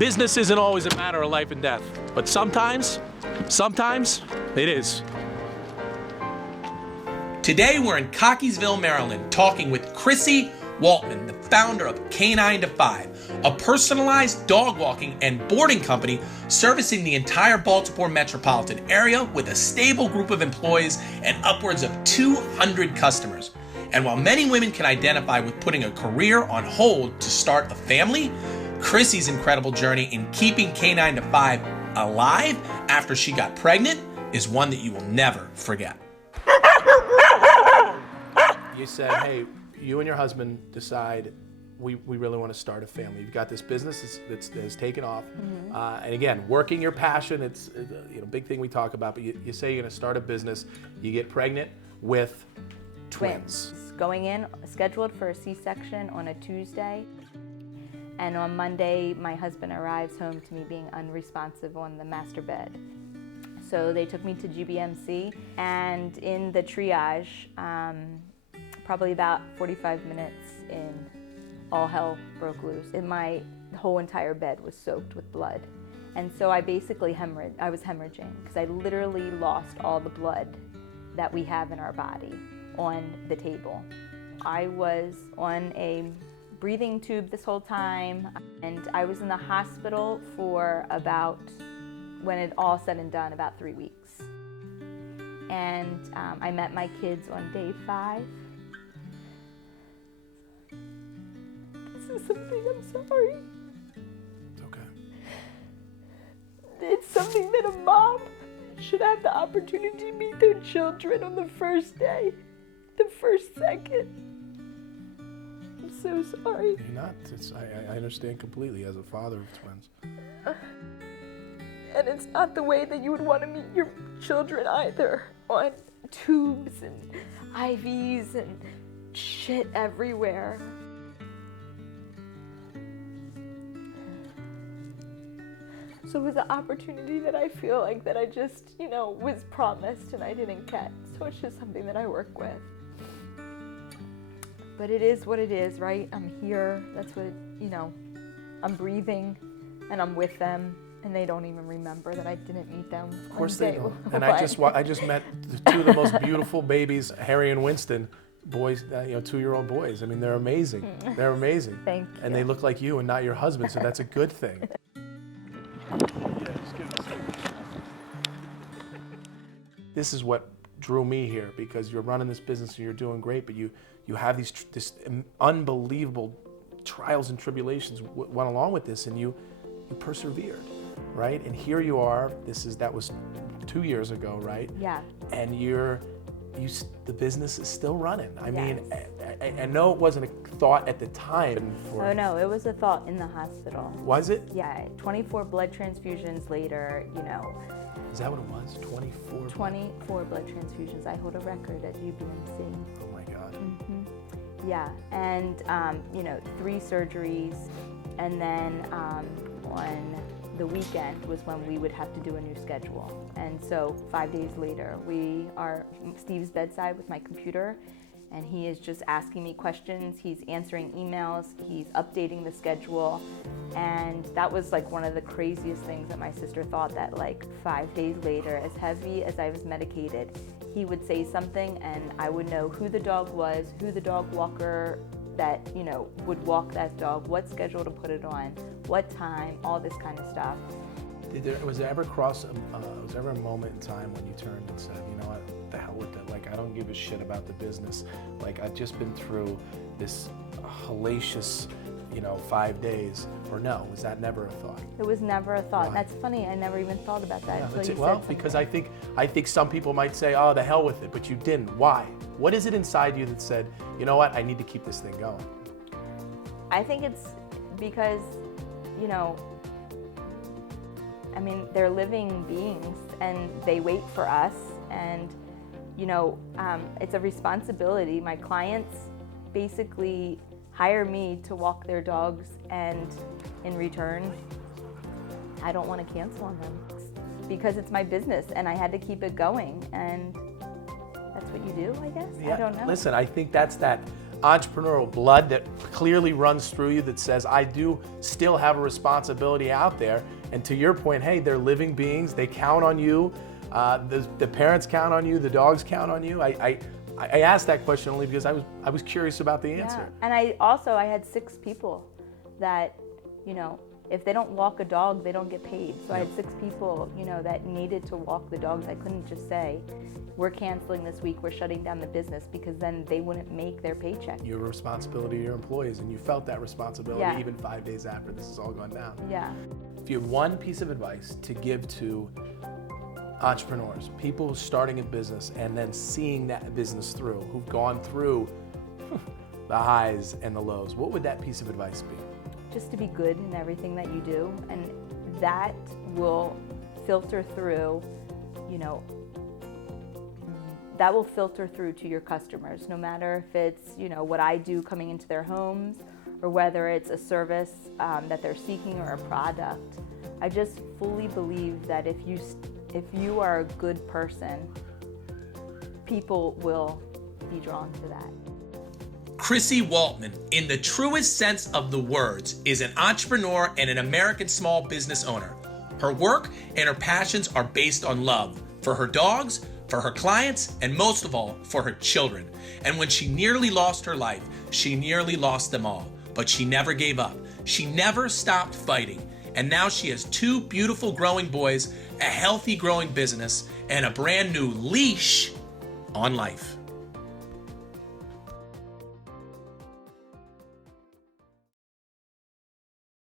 Business isn't always a matter of life and death, but sometimes it is. Today we're in Cockeysville, Maryland, talking with Chrissy Wohltmann, the founder of K9 to 5, a personalized dog walking and boarding company servicing the entire Baltimore metropolitan area with a stable group of employees and upwards of 200 customers. And while many women can identify with putting a career on hold to start a family, Chrissy's incredible journey in keeping K9 to 5 alive after she got pregnant is one that you will never forget. You said, hey, you and your husband decide we really want to start a family. You've got this business that has taken off. Mm-hmm. And again, working your passion, it's a big thing we talk about, but you say you're going to start a business, you get pregnant with twins. Going in, scheduled for a C-section on a Tuesday. And on Monday, my husband arrives home to me being unresponsive on the master bed. So they took me to GBMC, and in the triage, probably about 45 minutes in, all hell broke loose. And my whole entire bed was soaked with blood. And so I basically I was hemorrhaging, because I literally lost all the blood that we have in our body on the table. I was on a breathing tube this whole time, and I was in the hospital for about, when it all said and done, about 3 weeks. And I met my kids on day 5. This is something, I'm sorry. It's okay. It's something that a mom should have the opportunity to meet their children on the first day, the first second. I'm so sorry. You're not. I understand completely as a father of twins. And it's not the way that you would want to meet your children either, on tubes and IVs and shit everywhere. So it was an opportunity that I feel like that I just, was promised and I didn't get. So it's just something that I work with. But it is what it is, right? I'm here. That's what, I'm breathing and I'm with them, and they don't even remember that I didn't meet them. Of course they don't. And I just met two of the most beautiful babies, Harry and Winston, boys, 2-year-old boys. I mean, they're amazing. They're amazing. Thank you. And they look like you and not your husband, so that's a good thing. This is what drew me here, because you're running this business and you're doing great, but you have this unbelievable trials and tribulations went along with this, and you persevered, right? And here you are. That was 2 years ago, right? Yeah. And the business is still running. I mean, I know it wasn't a thought at the time. Oh no, it was a thought in the hospital. Was it? Yeah, 24 blood transfusions later, Is that what it was? 24? 24 blood transfusions. I hold a record at UBMC. Oh my God. Mm-hmm. Yeah, and 3 surgeries, and then on the weekend was when we would have to do a new schedule. And so 5 days later, we are Steve's bedside with my computer, and he is just asking me questions. He's answering emails. He's updating the schedule. And that was like one of the craziest things that my sister thought, that like 5 days later, as heavy as I was medicated, he would say something and I would know who the dog was, who the dog walker that, would walk that dog, what schedule to put it on, what time, all this kind of stuff. Was there ever a moment in time when you turned and said, you know what, the hell with that, like I don't give a shit about the business, like I've just been through this hellacious 5 days, or no, was that never a thought? It was never a thought. Why? That's funny, I never even thought about that until you said well, something. because I think some people might say, oh, the hell with it, but you didn't. Why? What is it inside you that said, you know what, I need to keep this thing going? I think it's because, they're living beings and they wait for us, and, it's a responsibility. My clients basically hire me to walk their dogs, and in return, I don't want to cancel on them because it's my business and I had to keep it going, and that's what you do, I guess. Yeah, I don't know. Listen, I think that's that entrepreneurial blood that clearly runs through you that says, I do still have a responsibility out there. And to your point, hey, they're living beings. They count on you. The parents count on you. The dogs count on you. I asked that question only because I was curious about the answer. Yeah. And I had 6 people that, you know, if they don't walk a dog, they don't get paid. So I had 6 people, you know, that needed to walk the dogs. I couldn't just say, we're canceling this week, we're shutting down the business, because then they wouldn't make their paycheck. You have a responsibility to your employees, and you felt that responsibility even 5 days after this has all gone down. Yeah. If you have one piece of advice to give to entrepreneurs, people starting a business and then seeing that business through, who've gone through the highs and the lows, what would that piece of advice be? Just to be good in everything that you do, and that will filter through, you know, that will filter through to your customers, no matter if it's, you know, what I do coming into their homes, or whether it's a service that they're seeking or a product. I just fully believe that if you are a good person, people will be drawn to that. Chrissy Wohltmann, in the truest sense of the words, is an entrepreneur and an American small business owner. Her work and her passions are based on love for her dogs, for her clients, and most of all, for her children. And when she nearly lost her life, she nearly lost them all. But she never gave up. She never stopped fighting. And now she has 2 beautiful growing boys, a healthy growing business, and a brand new leash on life.